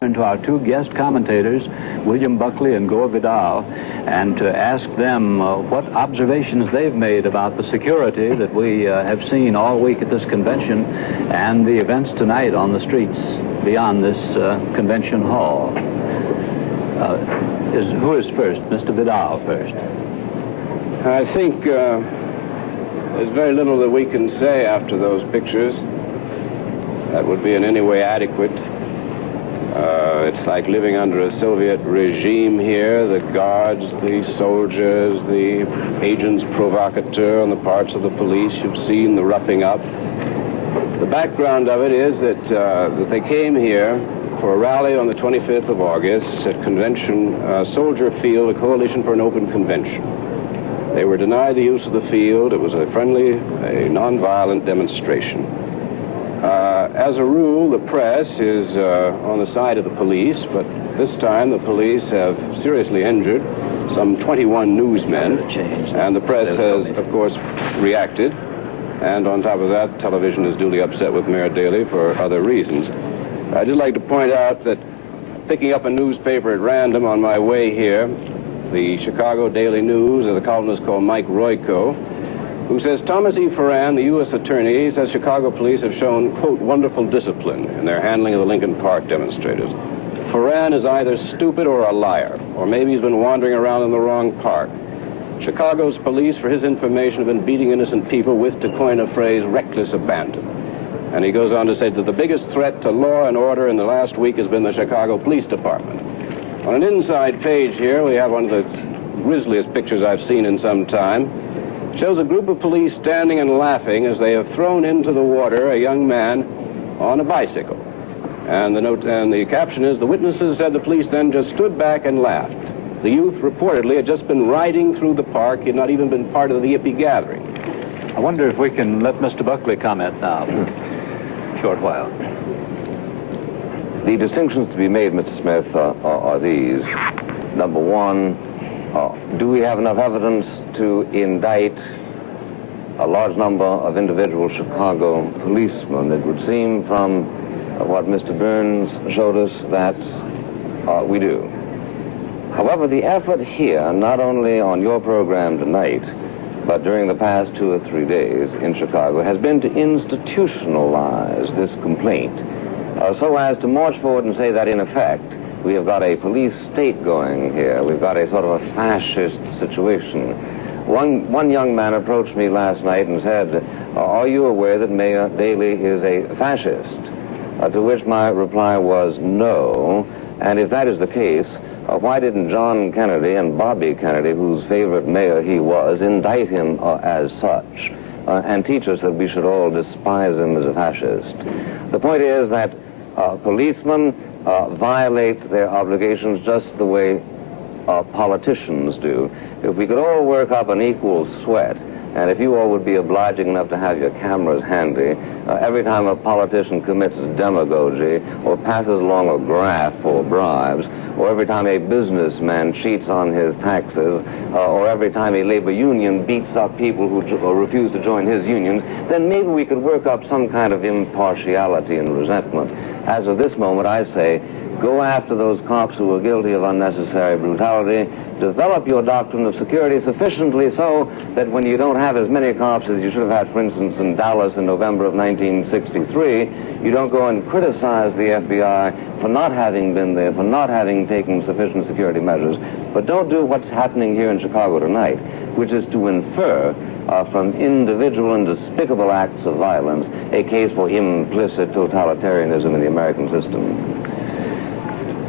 turn to our two guest commentators, William Buckley and Gore Vidal, and to ask them what observations they've made about the security that we have seen all week at this convention and the events tonight on the streets beyond this convention hall. Who is first? Mr. Vidal first. I think there's very little that we can say after those pictures that would be in any way adequate. It's like living under a Soviet regime here. The guards, the soldiers, the agents provocateur on the parts of the police. You've seen the roughing up. The background of it is that they came here for a rally on the 25th of August at Convention Soldier Field, a Coalition for an Open Convention. They were denied the use of the field. It was a friendly, a nonviolent demonstration. As a rule, the press is on the side of the police, but this time the police have seriously injured some 21 newsmen, and the press has, of course, reacted. And on top of that, television is duly upset with Mayor Daley for other reasons. I'd just like to point out that picking up a newspaper at random on my way here, the Chicago Daily News, there's a columnist called Mike Royko, who says Thomas E. Foran, the U.S. attorney, says Chicago police have shown, quote, wonderful discipline in their handling of the Lincoln Park demonstrators. Foran is either stupid or a liar, or maybe he's been wandering around in the wrong park. Chicago's police, for his information, have been beating innocent people with, to coin a phrase, reckless abandon. And he goes on to say that the biggest threat to law and order in the last week has been the Chicago Police Department. On an inside page here, we have one of the grisliest pictures I've seen in some time. Shows a group of police standing and laughing as they have thrown into the water a young man on a bicycle. And the caption is, the witnesses said the police then just stood back and laughed. The youth reportedly had just been riding through the park. He had not even been part of the yippee gathering. I wonder if we can let Mr. Buckley comment now for a short while. The distinctions to be made, Mr. Smith, are these. Number one, do we have enough evidence to indict a large number of individual Chicago policemen? It would seem from what Mr. Burns showed us that we do. However, the effort here, not only on your program tonight, but during the past 2 or 3 days in Chicago, has been to institutionalize this complaint so as to march forward and say that, in effect, we have got a police state going here. We've got a sort of a fascist situation. One young man approached me last night and said, are you aware that Mayor Daley is a fascist? To which my reply was no. And if that is the case, why didn't John Kennedy and Bobby Kennedy, whose favorite mayor he was, indict him as such and teach us that we should all despise him as a fascist? The point is that policemen violate their obligations just the way politicians do. If we could all work up an equal sweat, and if you all would be obliging enough to have your cameras handy, every time a politician commits demagogy or passes along a graft for bribes, or every time a businessman cheats on his taxes, or every time a labor union beats up people who refuse to join his unions, then maybe we could work up some kind of impartiality and resentment. As of this moment, I say, go after those cops who are guilty of unnecessary brutality. Develop your doctrine of security sufficiently so that when you don't have as many cops as you should have had, for instance, in Dallas in November of 1963, you don't go and criticize the FBI for not having been there, for not having taken sufficient security measures. But don't do what's happening here in Chicago tonight, which is to infer from individual and despicable acts of violence a case for implicit totalitarianism in the American system.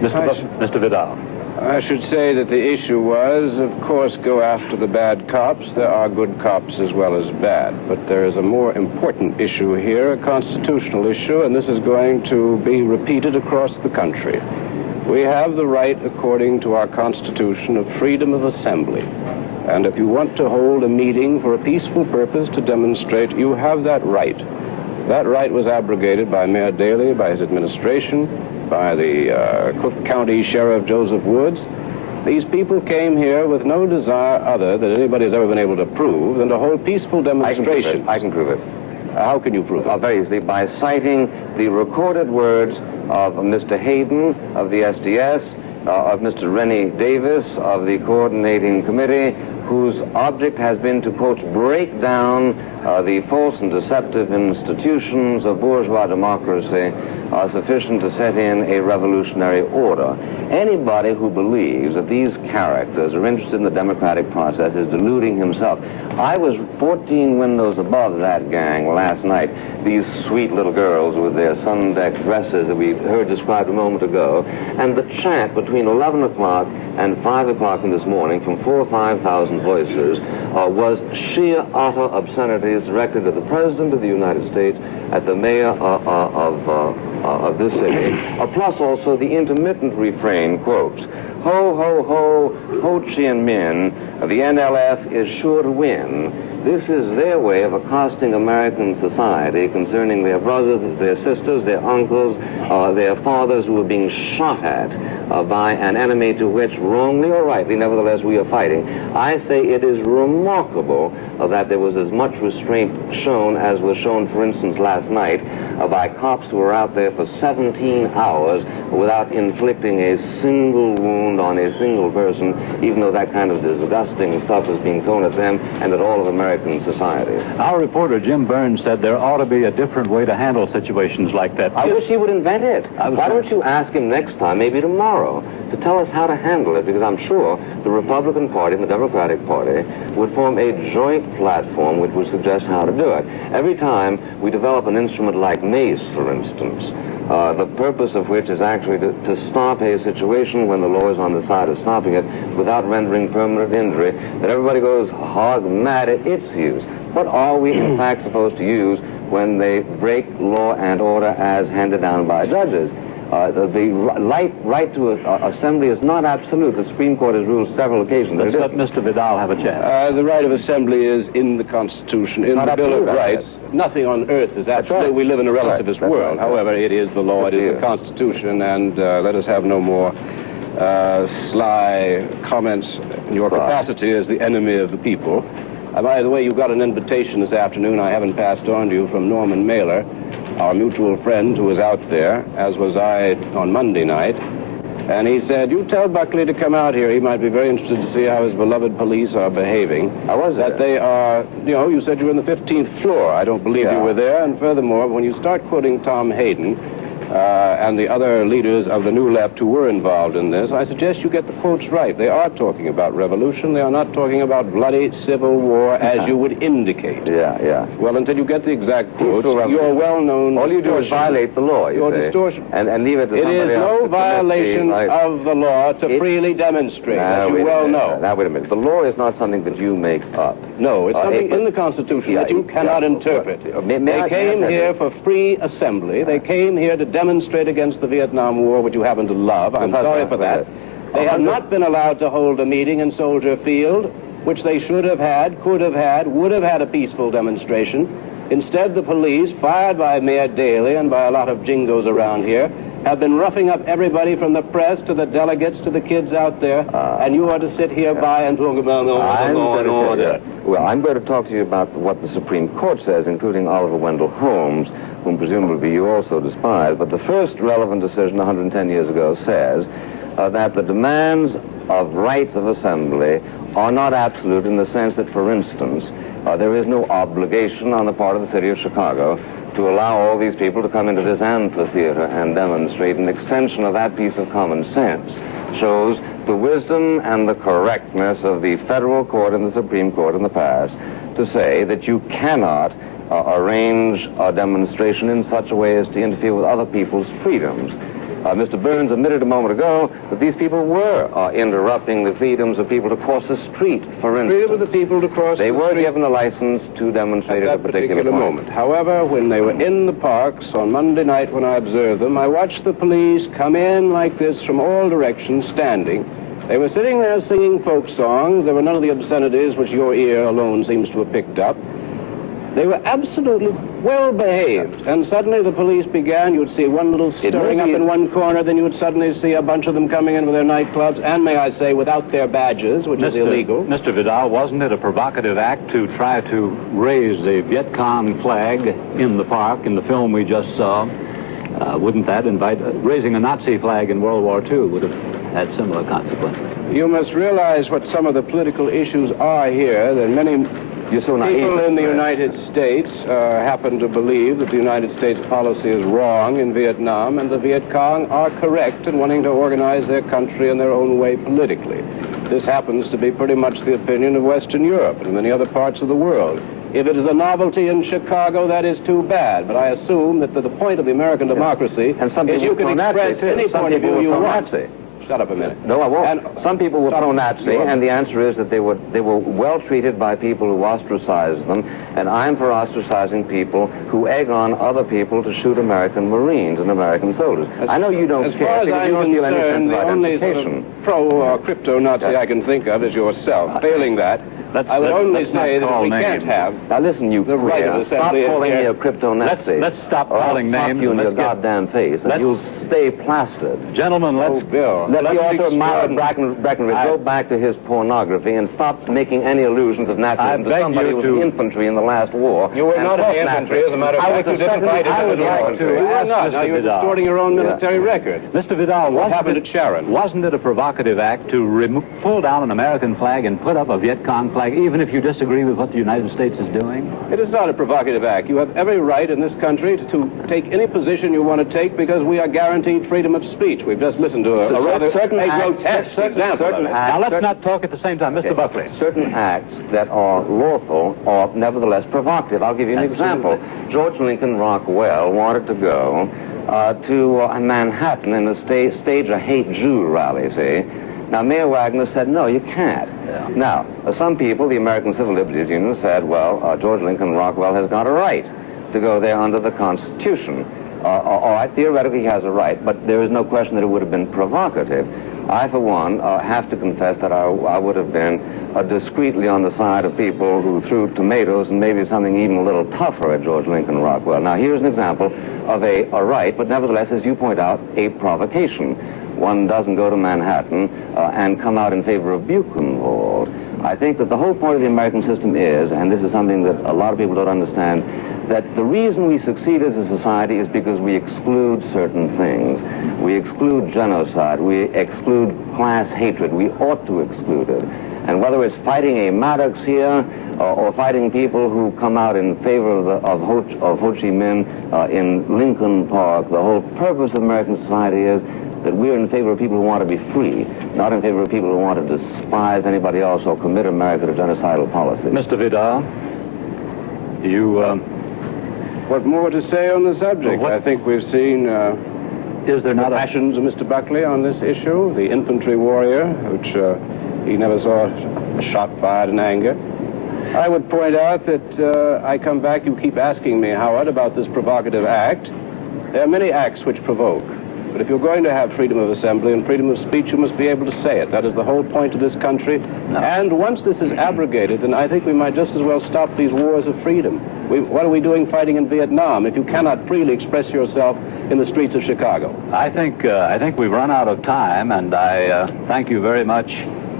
Mr. Vidal. I should say that the issue was, of course, go after the bad cops. There are good cops as well as bad. But there is a more important issue here, a constitutional issue, and this is going to be repeated across the country. We have the right, according to our Constitution, of freedom of assembly. And if you want to hold a meeting for a peaceful purpose to demonstrate, you have that right. That right was abrogated by Mayor Daley, by his administration, by the Cook County Sheriff Joseph Woods. These people came here with no desire other that anybody's ever been able to prove than to hold peaceful demonstrations. I can prove it. How can you prove it? Very easily, by citing the recorded words of Mr. Hayden of the SDS, of Mr. Rennie Davis of the Coordinating Committee, whose object has been to, quote, break down the false and deceptive institutions of bourgeois democracy sufficient to set in a revolutionary order. Anybody who believes that these characters are interested in the democratic process is deluding himself. I was 14 windows above that gang last night. These sweet little girls with their sun-decked dresses that we heard described a moment ago, and the chant between 11 o'clock and 5 o'clock in this morning from 4,000 or 5,000 voices was sheer utter obscenities directed at the President of the United States, at the mayor of this city, plus also the intermittent refrain, quotes, ho, ho, ho, Ho Chi Minh, the NLF is sure to win. This is their way of accosting American society concerning their brothers, their sisters, their uncles, their fathers who are being shot at by an enemy to which, wrongly or rightly, nevertheless, we are fighting. I say it is remarkable that there was as much restraint shown as was shown, for instance, last night by cops who were out there for 17 hours without inflicting a single wound on a single person, even though that kind of disgusting stuff was being thrown at them and at all of American society. Our reporter, Jim Burns, said there ought to be a different way to handle situations like that. I wish he would invent it. Why don't you ask him next time, maybe tomorrow, to tell us how to handle it, because I'm sure the Republican Party and the Democratic Party would form a joint platform which would suggest how to do it. Every time we develop an instrument like mace, for instance, the purpose of which is actually to stop a situation when the law is on the side of stopping it without rendering permanent injury, that everybody goes hog mad at its use. What are we, in fact, supposed to use when they break law and order as handed down by judges? The right to assembly is not absolute. The Supreme Court has ruled several occasions. Let's let Mr. Vidal have a chance. The right of assembly is in the Constitution, in the Bill of Rights. Nothing on earth is absolute. Right. We live in a relativist world. Right. However, it is the law, it is the Constitution, and let us have no more sly comments in your capacity as the enemy of the people. By the way, you've got an invitation this afternoon I haven't passed on to you from Norman Mailer, our mutual friend who was out there, as was I on Monday night. And he said, you tell Buckley to come out here. He might be very interested to see how his beloved police are behaving. How was that? They are, you know, you said you were on the 15th floor. I don't believe you were there. And furthermore, when you start quoting Tom Hayden, and the other leaders of the New Left who were involved in this, I suggest you get the quotes right. They are talking about revolution. They are not talking about bloody civil war, as you would indicate. Yeah. Well, until you get the exact quotes, your well-known all you do is violate the law, your distortion. And leave it to somebody else. It is no violation of the law to freely demonstrate, as you well know. Now, wait a minute. The law is not something that you make up. No, it's something in the Constitution that you cannot interpret. They came here for free assembly. They came here to demonstrate against the Vietnam War, which you happen to love. I'm sorry for that. They have not been allowed to hold a meeting in Soldier Field, which they should have had, could have had, would have had a peaceful demonstration. Instead, the police, fired by Mayor Daley and by a lot of jingos around here, have been roughing up everybody from the press to the delegates to the kids out there, and you are to sit here by and talk about order. Well, I'm going to talk to you about what the Supreme Court says, including Oliver Wendell Holmes, whom presumably you also despise. But the first relevant decision 110 years ago says that the demands of rights of assembly are not absolute in the sense that, for instance, there is no obligation on the part of the city of Chicago to allow all these people to come into this amphitheater and demonstrate. An extension of that piece of common sense shows the wisdom and the correctness of the federal court and the Supreme Court in the past to say that you cannot arrange a demonstration in such a way as to interfere with other people's freedoms. Mr. Burns admitted a moment ago that these people were interrupting the freedoms of people to cross the street, for instance. Freedom of the people to cross the street. They were given a license to demonstrate at a particular moment. However, when they were in the parks on Monday night when I observed them, I watched the police come in like this from all directions, standing. They were sitting there singing folk songs. There were none of the obscenities which your ear alone seems to have picked up. They were absolutely well behaved. And suddenly the police began. You would see one little stirring up in one corner, then you would suddenly see a bunch of them coming in with their nightclubs, and may I say, without their badges, which is illegal. Mr. Vidal, wasn't it a provocative act to try to raise the Viet Cong flag in the park in the film we just saw? Wouldn't that invite... raising a Nazi flag in World War II would have had similar consequences. You must realize what some of the political issues are here, that many people in the United States happen to believe that the United States policy is wrong in Vietnam, and the Viet Cong are correct in wanting to organize their country in their own way politically. This happens to be pretty much the opinion of Western Europe and many other parts of the world. If it is a novelty in Chicago, that is too bad. But I assume that the point of the American democracy is you can express any point of view you want. Shut up a minute. No, I won't. And some people were pro-Nazi, and the answer is that they were well treated by people who ostracized them, and I'm for ostracizing people who egg on other people to shoot American Marines and American soldiers. I know you don't care. As far as I'm concerned, the only sort of pro-crypto-Nazi I can think of is yourself. Failing that, I would only say that we can't have... Now listen, you the right of assembly. Stop calling me a crypto-Nazi. Let's stop calling names. I'll slap you in your goddamn face, and you'll stay plastered. Gentlemen, let's... Bill. Let the author of Myra Breckenridge go back to his pornography and stop making any allusions of Nazism to somebody who was in infantry in the last war. You were not in the infantry, as a matter of fact. You didn't fight in the infantry. You were not. Now you're distorting your own military record. Mr. Vidal, what happened at Sharon? Wasn't it a provocative act to pull down an American flag and put up a Viet Cong flag, even if you disagree with what the United States is doing? It is not a provocative act. You have every right in this country to take any position you want to take because we are guaranteed freedom of speech. We've just listened to a rather grotesque example of it. Now, let's not talk at the same time. Mr. Buckley. Certain acts that are lawful are nevertheless provocative. I'll give you an example. George Lincoln Rockwell wanted to go to Manhattan and stage a hate Jew rally, see? Now, Mayor Wagner said, no, you can't. Yeah. Now, some people, the American Civil Liberties Union, said, well, George Lincoln Rockwell has got a right to go there under the Constitution. All right, theoretically he has a right, but there is no question that it would have been provocative. I, for one, have to confess that I would have been discreetly on the side of people who threw tomatoes and maybe something even a little tougher at George Lincoln Rockwell. Now, here's an example of a right, but nevertheless, as you point out, a provocation. One doesn't go to Manhattan and come out in favor of Buchenwald. I think that the whole point of the American system is, and this is something that a lot of people don't understand, that the reason we succeed as a society is because we exclude certain things. We exclude genocide. We exclude class hatred. We ought to exclude it. And whether it's fighting a Maddox here or fighting people who come out in favor of Ho Chi Minh in Lincoln Park, the whole purpose of American society is that we're in favor of people who want to be free, not in favor of people who want to despise anybody else or commit America to genocidal policy. Mr. Vidal, you... What more to say on the subject? I think we've seen is there not the passions of Mr. Buckley on this issue, the infantry warrior, which he never saw a shot fired in anger. I would point out that I come back, you keep asking me, Howard, about this provocative act. There are many acts which provoke. But if you're going to have freedom of assembly and freedom of speech, you must be able to say it. That is the whole point of this country. No. And once this is abrogated, then I think we might just as well stop these wars of freedom. What are we doing fighting in Vietnam if you cannot freely express yourself in the streets of Chicago? I think we've run out of time, and I thank you very much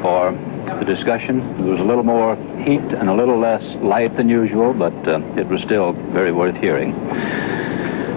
for the discussion. There was a little more heat and a little less light than usual, but it was still very worth hearing.